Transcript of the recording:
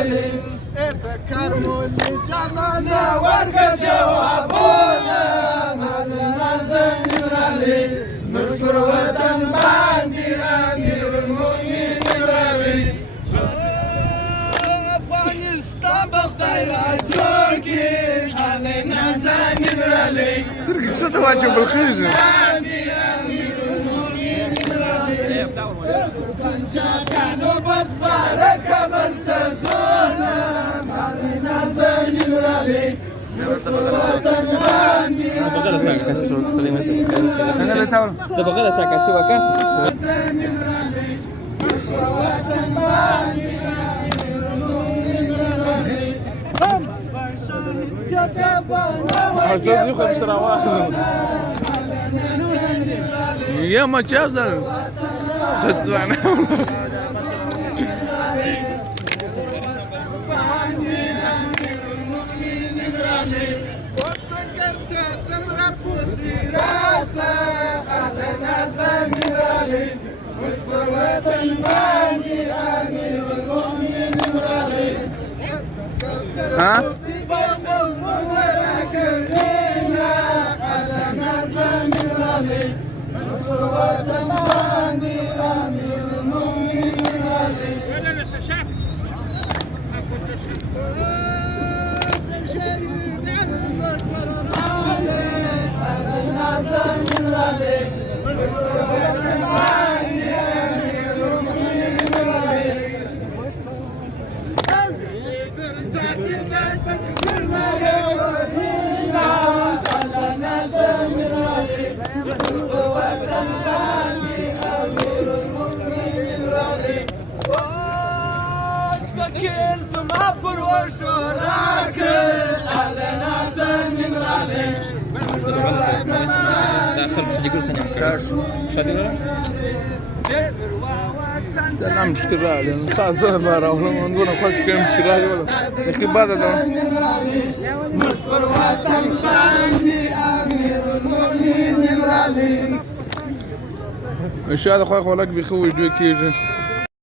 علي اتذكروا اللي جمعنا ورقة جوابونا معلنا زين علي نشكر وطن باندي أمير المؤمنين الربي أفغانستان بخطيرة تركي علينا زين علي تركي شو تواجه بالخيزة كانوا بس بارك بلتزونا معلنا زين الربي تبغى ساكا شبكة يا ما جابنا صدقنا وسكرت زمرة بوسي راسا أهلنا زمير علي واصبر وطن باني أمير المؤمنين مرالي ها؟ أهلنا زمير علي واصبر وطن باني أمير المؤمنين مرالي لا مشكلة لأن صار مرة ولا منظور خش كم مشكلة ولا لكن بعد ده مصر وطن باندي أمير المؤمنين الرالي إن شاء الله خوي لك بيخوي جوي كيجي